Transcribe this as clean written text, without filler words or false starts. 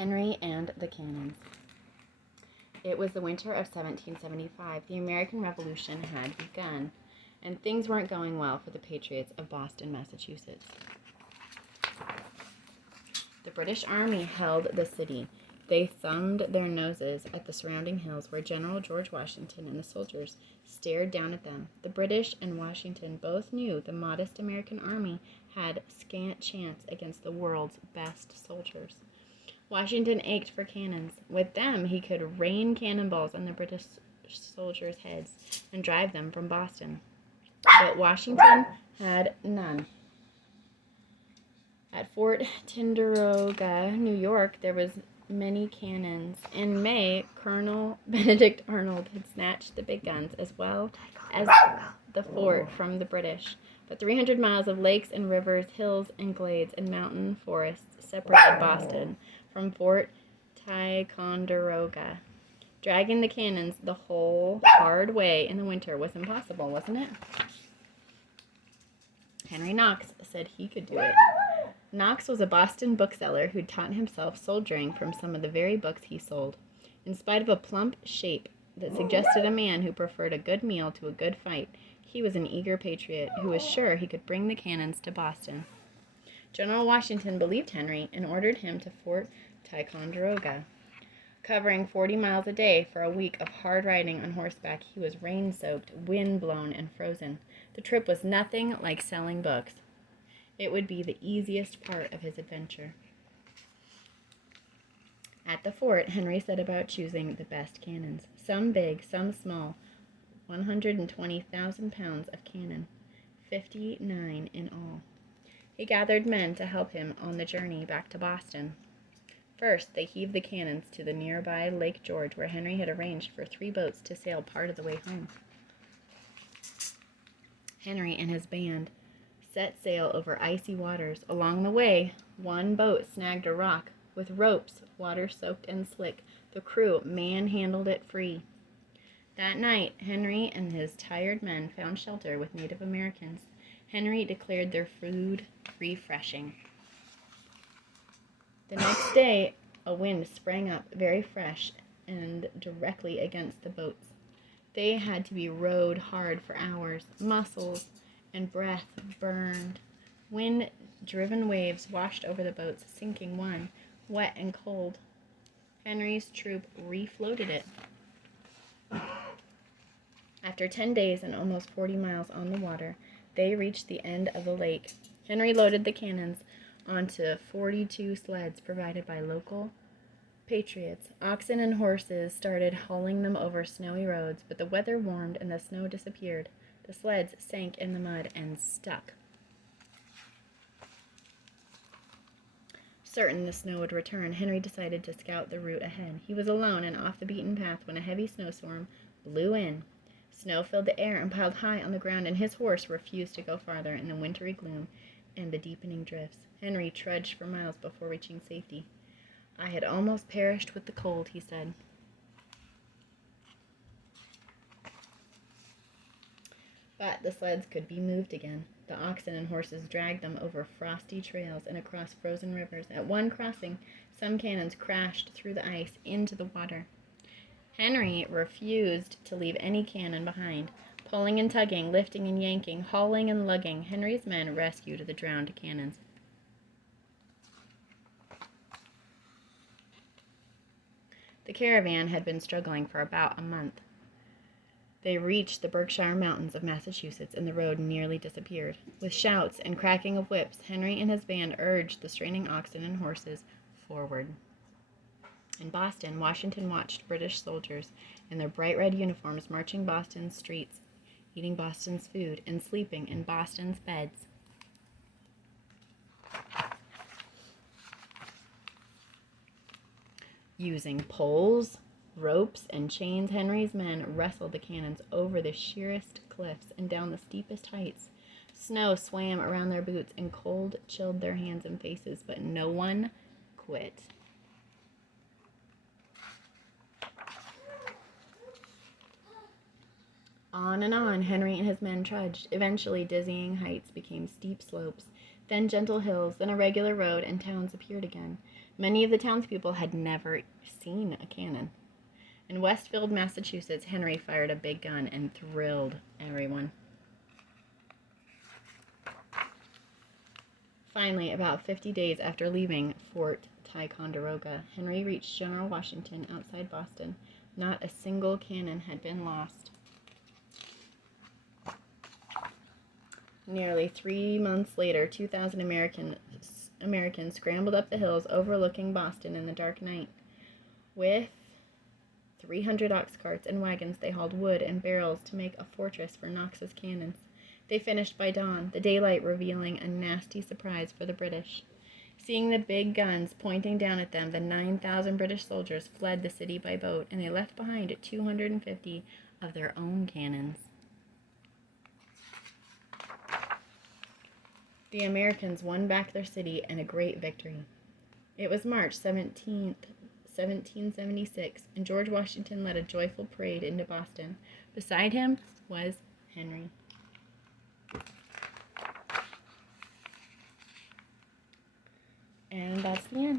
Henry and the Cannons. It was the winter of 1775. The American Revolution had begun, and things weren't going well for the patriots of Boston, Massachusetts. The British Army held the city. They thumbed their noses at the surrounding hills where General George Washington and the soldiers stared down at them. The British and Washington both knew the modest American army had scant chance against the world's best soldiers. Washington ached for cannons. With them, he could rain cannonballs on the British soldiers' heads and drive them from Boston. But Washington had none. At Fort Ticonderoga, New York, there was many cannons. In May, Colonel Benedict Arnold had snatched the big guns as well as the fort from the British. But 300 miles of lakes and rivers, hills and glades, and mountain forests separated Boston from Fort Ticonderoga. Dragging the cannons the whole hard way in the winter was impossible, wasn't it? Henry Knox said he could do it. Knox was a Boston bookseller who taught himself soldiering from some of the very books he sold. In spite of a plump shape that suggested a man who preferred a good meal to a good fight, he was an eager patriot who was sure he could bring the cannons to Boston. General Washington believed Henry and ordered him to Fort Ticonderoga. Covering 40 miles a day for a week of hard riding on horseback, he was rain-soaked, wind-blown, and frozen. The trip was nothing like selling books. It would be the easiest part of his adventure. At the fort, Henry set about choosing the best cannons. Some big, some small. 120,000 pounds of cannon. 59 in all. He gathered men to help him on the journey back to Boston. First, they heaved the cannons to the nearby Lake George, where Henry had arranged for 3 boats to sail part of the way home. Henry and his band set sail over icy waters. Along the way, one boat snagged a rock. With ropes, water-soaked and slick, the crew manhandled it free. That night, Henry and his tired men found shelter with Native Americans. Henry declared their food refreshing. The next day, a wind sprang up very fresh and directly against the boats. They had to be rowed hard for hours. Muscles and breath burned. Wind-driven waves washed over the boats, sinking one, wet and cold. Henry's troop refloated it. After 10 days and almost 40 miles on the water, they reached the end of the lake. Henry loaded the cannons onto 42 sleds provided by local patriots. Oxen and horses started hauling them over snowy roads, but the weather warmed and the snow disappeared. The sleds sank in the mud and stuck. Certain the snow would return, Henry decided to scout the route ahead. He was alone and off the beaten path when a heavy snowstorm blew in. Snow filled the air and piled high on the ground, and his horse refused to go farther in the wintry gloom and the deepening drifts. Henry trudged for miles before reaching safety. "I had almost perished with the cold," he said. But the sleds could be moved again. The oxen and horses dragged them over frosty trails and across frozen rivers. At one crossing, some cannons crashed through the ice into the water. Henry refused to leave any cannon behind. Pulling and tugging, lifting and yanking, hauling and lugging, Henry's men rescued the drowned cannons. The caravan had been struggling for about a month. They reached the Berkshire Mountains of Massachusetts, and the road nearly disappeared. With shouts and cracking of whips, Henry and his band urged the straining oxen and horses forward. In Boston, Washington watched British soldiers in their bright red uniforms marching Boston's streets, eating Boston's food, and sleeping in Boston's beds. Using poles, ropes, and chains, Henry's men wrestled the cannons over the sheerest cliffs and down the steepest heights. Snow swam around their boots, and cold chilled their hands and faces, but no one quit. On and on, Henry and his men trudged. Eventually, dizzying heights became steep slopes, then gentle hills, then a regular road, and towns appeared again. Many of the townspeople had never seen a cannon. In Westfield, Massachusetts, Henry fired a big gun and thrilled everyone. Finally, about 50 days after leaving Fort Ticonderoga, Henry reached General Washington outside Boston. Not a single cannon had been lost. Nearly 3 months later, 2,000 Americans scrambled up the hills overlooking Boston in the dark night. With 300 ox carts and wagons, they hauled wood and barrels to make a fortress for Knox's cannons. They finished by dawn, the daylight revealing a nasty surprise for the British. Seeing the big guns pointing down at them, the 9,000 British soldiers fled the city by boat, and they left behind 250 of their own cannons. The Americans won back their city in a great victory. It was March 17th, 1776, and George Washington led a joyful parade into Boston. Beside him was Henry. And that's the end.